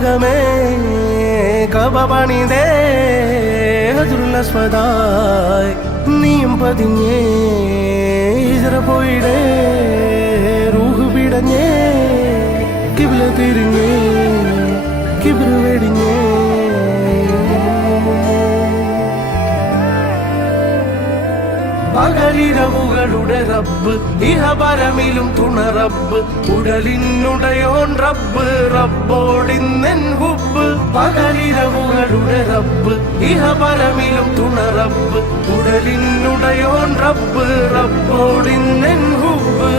കനകമേ കബ പണിതേ ഹജറുല്ലസ്വദായ് നീയും പതിഞ്ഞേ ഹിജ്റ പോയിടേ റൂഹ് പിടഞ്ഞേ കിബ്ല തിരിഞ്ഞേ കിബ്റ് വെടിഞ്ഞേ പകലിരവുകളുടെ റബ്ബ് ഇഹപരമിലും തുണ റബ്ബ് ഉടലിനുടയോൻ റബ്ബ് റബ്ബോടിന്നെൻ ഹുബ്ബ് പകലിരവുകളുടെ റബ്ബ് ഇഹപരമിലും തുണ റബ്ബ് ഉടലിനുടയോൻ റബ്ബ് റബ്ബോടിന്നെൻ ഹുബ്ബ്